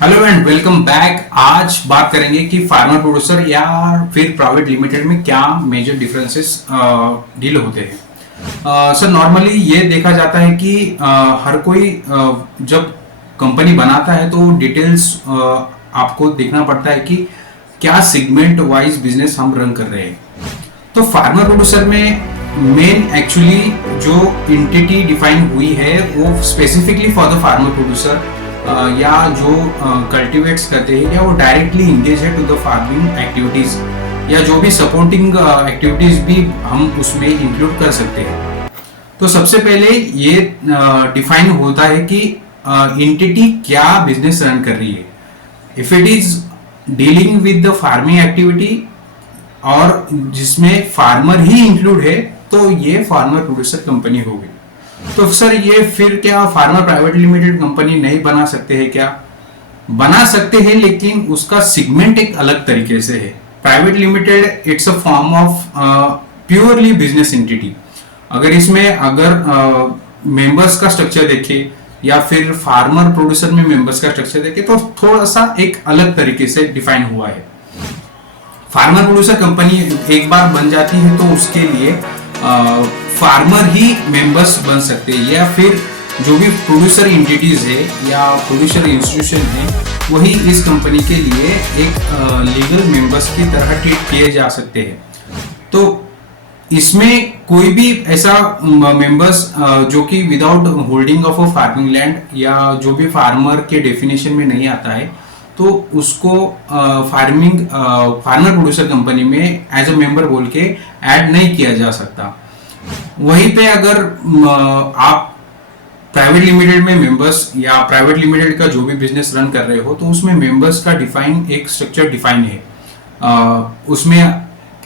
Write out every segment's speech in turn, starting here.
Hello and welcome back. आज बात करेंगे कि फार्मर प्रोड्यूसर या फिर प्राइवेट लिमिटेड में क्या मेजर डिफरेंसेस डील होते हैं। सर नॉर्मली ये देखा जाता है कि हर कोई जब कंपनी बनाता है तो डिटेल्स आपको देखना पड़ता है कि क्या सेगमेंट वाइज बिजनेस हम रन कर रहे हैं। तो फार्मर प्रोड्यूसर में मेन एक्चुअली जो एंटिटी डिफाइन हुई है वो specifically for the farmer producer या जो कल्टिवेट्स करते हैं या वो डायरेक्टली इंगेज है टू द फार्मिंग एक्टिविटीज या जो भी सपोर्टिंग एक्टिविटीज भी हम उसमें इंक्लूड कर सकते हैं। तो सबसे पहले ये डिफाइन होता है कि एंटिटी क्या बिजनेस रन कर रही है। If it is dealing with the farming activity और जिसमें फार्मर ही इंक्लूड है तो ये फार्मर प्रोड्यूसर कंपनी होगी। तो सर ये फिर क्या फार्मर प्राइवेट लिमिटेड कंपनी नहीं बना सकते हैं क्या? बना सकते हैं, लेकिन उसका सेगमेंट एक अलग तरीके से है। Private limited it's a form of purely business entity. अगर मेंबर्स का स्ट्रक्चर देखे या फिर फार्मर प्रोड्यूसर में मेंबर्स का स्ट्रक्चर देखे तो थोड़ा सा एक अलग तरीके से डिफाइन हुआ है। फार्मर प्रोड्यूसर कंपनी एक बार बन जाती है तो उसके लिए फार्मर ही मेंबर्स बन सकते हैं या फिर जो भी प्रोड्यूसर एंटिटीज है या प्रोड्यूसर इंस्टीट्यूशन है वही इस कंपनी के लिए एक लीगल मेंबर्स की तरह ट्रीट किए जा सकते हैं। तो इसमें कोई भी ऐसा मेंबर्स जो कि without holding of a farming land या जो भी फार्मर के डेफिनेशन में नहीं आता है तो उसको फार्मर प्रोड्यूसर कंपनी में एज अ मेंबर बोल के ऐड नहीं किया जा सकता। वहीं पे अगर आप प्राइवेट लिमिटेड में मेंबर्स या प्राइवेट लिमिटेड का जो भी बिजनेस रन कर रहे हो तो उसमें मेंबर्स का डिफाइन एक स्ट्रक्चर डिफाइन है। उसमें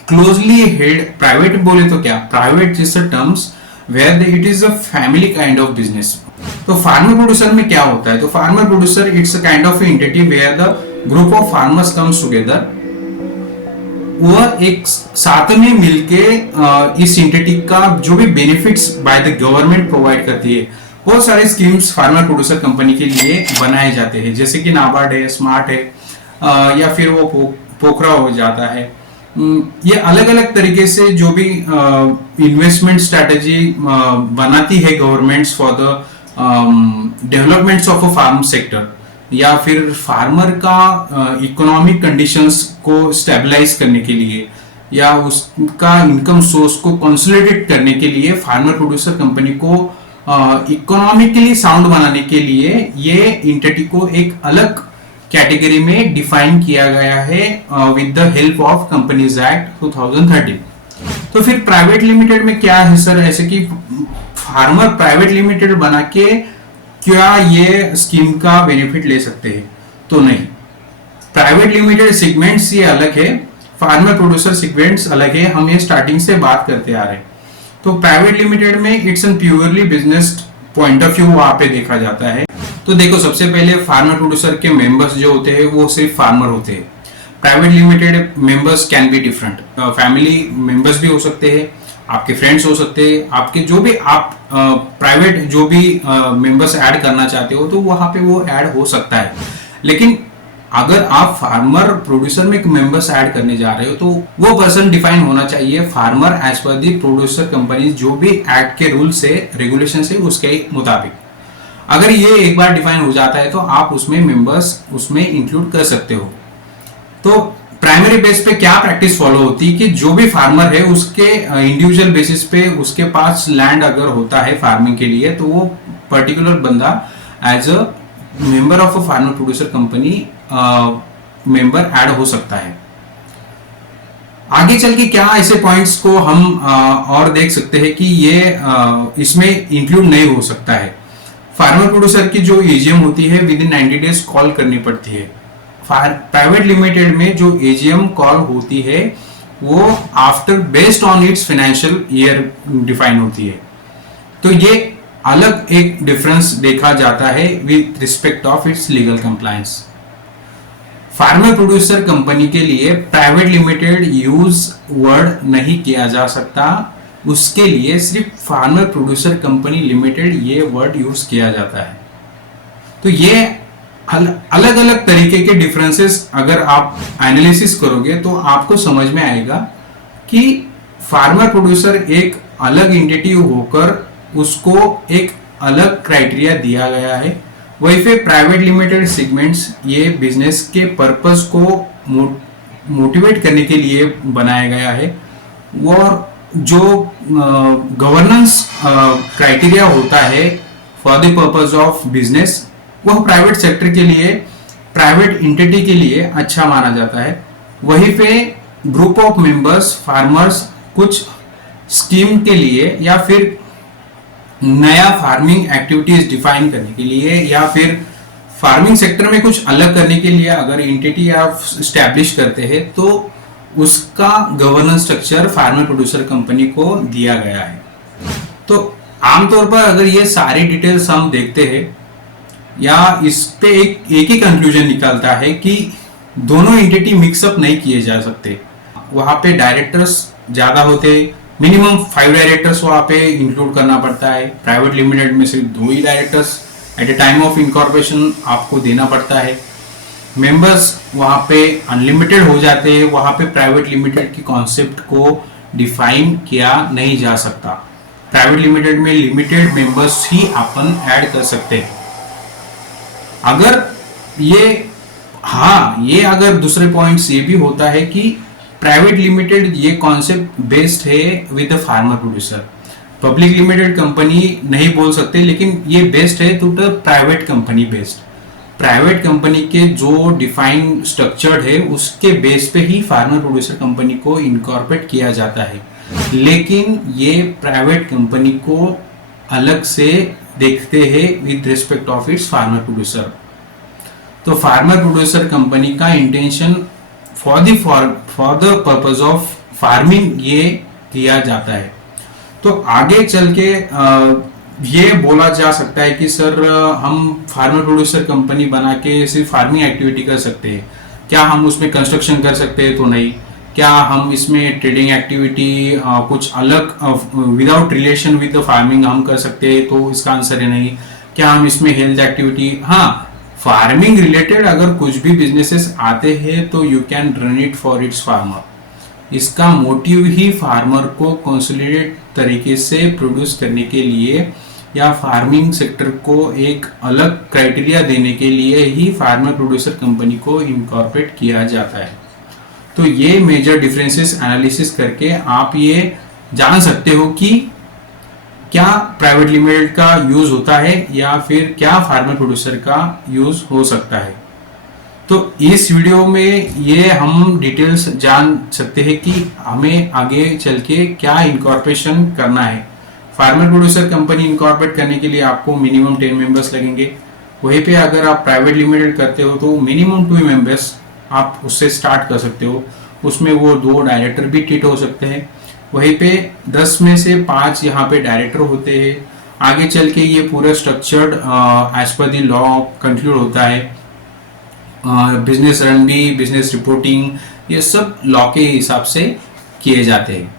क्लोजली हेल्ड प्राइवेट बोले तो क्या private is a terms where it is a family kind of business. तो फार्मर प्रोड्यूसर में क्या होता है? तो farmer producer it's a kind of entity where the group of farmers comes together. वह एक साथ में मिलके इस एंटिटी का जो भी benefits by the government provide करती है बहुत सारे स्कीम्स फार्मर प्रोड्यूसर कंपनी के लिए बनाए जाते हैं, जैसे कि नाबार्ड है, स्मार्ट है या फिर वो पोखरा हो जाता है। ये अलग अलग तरीके से जो भी इन्वेस्टमेंट स्ट्रेटेजी बनाती है governments for the developments of a farm sector या फिर फार्मर का इकोनॉमिक कंडीशंस को स्टेबलाइज करने के लिए या उसका इनकम सोर्स को कंसोलिडेट करने के लिए फार्मर प्रोड्यूसर कंपनी को इकोनॉमिकली साउंड बनाने के लिए ये एंटिटी को एक अलग कैटेगरी में डिफाइन किया गया है with the help of companies act 2013। तो फिर प्राइवेट लिमिटेड में क्या है सर? ऐसे कि फार्मर प्राइवेट लिमिटेड बना के क्या ये स्कीम का बेनिफिट ले सकते हैं? तो नहीं। प्राइवेट लिमिटेड सेगमेंट्स ये अलग है, फार्मर प्रोड्यूसर सेगमेंट्स अलग है। हम ये स्टार्टिंग से बात करते आ रहे हैं। तो प्राइवेट लिमिटेड में it's an purely business point of view वहां पे देखा जाता है। तो देखो, सबसे पहले फार्मर प्रोड्यूसर के मेंबर्स जो होते हैं वो सिर्फ फार्मर होते हैं। Private limited members can be different, family members भी हो सकते हैं, आपके फ्रेंड्स हो सकते हैं, आपके जो भी आप प्राइवेट जो भी मेंबर्स ऐड करना चाहते हो तो वहां पे वो ऐड हो सकता है। लेकिन अगर आप फार्मर प्रोड्यूसर में मेंबर्स ऐड करने जा रहे हो तो वो पर्सन डिफाइन होना चाहिए फार्मर एज पर दी प्रोड्यूसर कंपनी जो भी एक्ट के रूल से रेगुलेशन से उसके मुताबिक। अगर ये एक बार डिफाइन हो जाता है तो आप उसमें मेंबर्स उसमें इंक्लूड कर सकते हो। तो प्राइमरी बेस पे क्या प्रैक्टिस फॉलो होती है कि जो भी फार्मर है उसके इंडिविजुअल बेसिस पे उसके पास लैंड अगर होता है फार्मिंग के लिए तो वो पर्टिकुलर बंदा as a member of a farmer producer company member add हो सकता है। आगे चल के क्या ऐसे पॉइंट्स को हम और देख सकते हैं कि ये इसमें इंक्लूड नहीं हो सकता है। फार्मर प्रोड्यूसर की जो एजीएम होती है विद इन 90 डेज कॉल करनी पड़ती है। प्राइवेट लिमिटेड में जो एजीएम कॉल होती है वो after based on it's financial year define होती है। तो ये अलग एक डिफरेंस देखा जाता है with respect of its legal compliance. Farmer producer company के लिए प्राइवेट लिमिटेड यूज वर्ड नहीं किया जा सकता, उसके लिए सिर्फ फार्मर प्रोड्यूसर कंपनी लिमिटेड ये वर्ड यूज किया जाता है। तो ये अलग अलग तरीके के डिफरेंसेस अगर आप एनालिसिस करोगे तो आपको समझ में आएगा कि फार्मर प्रोड्यूसर एक अलग एंटिटी होकर उसको एक अलग क्राइटेरिया दिया गया है। वहीं पे प्राइवेट लिमिटेड सेगमेंट्स ये बिजनेस के पर्पस को मोटिवेट करने के लिए बनाया गया है। और जो गवर्नेंस क्राइटेरिया होता है for the purpose of business, वह प्राइवेट सेक्टर के लिए, प्राइवेट एंटिटी के लिए अच्छा माना जाता है। वहीं पे ग्रुप ऑफ मेंबर्स फार्मर्स कुछ स्कीम के लिए या फिर नया फार्मिंग एक्टिविटीज डिफाइन करने के लिए या फिर फार्मिंग सेक्टर में कुछ अलग करने के लिए अगर एंटिटी आप स्टैब्लिश करते हैं तो उसका governance structure farmer producer company को दिया गया है। तो आमतौर पर अगर ये सारी डिटेल्स हम देखते हैं या इस पे एक ही कंक्लूजन निकलता है कि दोनों एंटिटी मिक्सअप नहीं किए जा सकते। वहां पे डायरेक्टर्स ज्यादा होते, मिनिमम 5 डायरेक्टर्स वहां पे इंक्लूड करना पड़ता है। प्राइवेट लिमिटेड में सिर्फ 2 ही directors at a time of incorporation आपको देना पड़ता है। मेंबर्स वहां पे अनलिमिटेड हो जाते हैं। वहां पे प्राइवेट लिमिटेड की कॉन्सेप्ट को डिफाइन किया नहीं जा सकता। प्राइवेट लिमिटेड में लिमिटेड मेंबर्स ही अपन ऐड कर सकते हैं। अगर ये अगर दूसरे पॉइंट्स ये भी होता है कि प्राइवेट लिमिटेड ये कॉन्सेप्ट बेस्ड है with the farmer producer. Public limited company नहीं बोल सकते, लेकिन ये बेस्ड है to the private company based. Private company के जो डिफाइंड स्ट्रक्चर्ड है उसके बेस पे ही फार्मर प्रोड्यूसर कंपनी को इनकॉर्पोरेट किया जाता है। लेकिन ये प्राइवेट कंपनी को अलग से देखते हैं with respect of its farmer producer. तो फार्मर प्रोड्यूसर कंपनी का intention for the purpose of farming ये किया जाता है। तो आगे चल के ये बोला जा सकता है कि सर हम फार्मर प्रोड्यूसर कंपनी बना के सिर्फ फार्मिंग एक्टिविटी कर सकते हैं क्या? हम उसमें कंस्ट्रक्शन कर सकते हैं? तो नहीं। क्या हम इसमें ट्रेडिंग एक्टिविटी कुछ अलग without relation with the farming हम कर सकते हैं? तो इसका आंसर है नहीं। क्या हम इसमें हेल्थ एक्टिविटी, हाँ, फार्मिंग रिलेटेड अगर कुछ भी बिजनेसेस आते हैं तो you can run it for its farmer. इसका मोटिव ही फार्मर को कंसोलिडेट तरीके से प्रोड्यूस करने के लिए या फार्मिंग सेक्टर को एक अलग क्राइटेरिया देने के लिए ही फार्मर प्रोड्यूसर कंपनी को इनकॉर्पोरेट किया जाता है। तो ये मेजर डिफरेंसेस एनालिसिस करके आप ये जान सकते हो कि क्या प्राइवेट लिमिटेड का यूज होता है या फिर क्या फार्मर प्रोड्यूसर का यूज हो सकता है। तो इस वीडियो में ये हम डिटेल्स जान सकते हैं कि हमें आगे चल के क्या इनकॉर्पोरेशन करना है। फार्मर प्रोड्यूसर कंपनी इनकॉर्पोरेट करने के लिए आपको मिनिमम 10 मेंबर्स लगेंगे। वहीं पे अगर आप प्राइवेट लिमिटेड करते हो तो मिनिमम 2 मेंबर्स आप उससे स्टार्ट कर सकते हो। उसमें वो 2 डायरेक्टर भी टिट हो सकते हैं। वहीं पे 10 में से 5 यहाँ पे डायरेक्टर होते हैं। आगे चल के ये पूरा structured as per the law conclude होता है। बिजनेस रन भी, बिजनेस रिपोर्टिंग, ये सब लॉ के हिसाब से किए जाते हैं।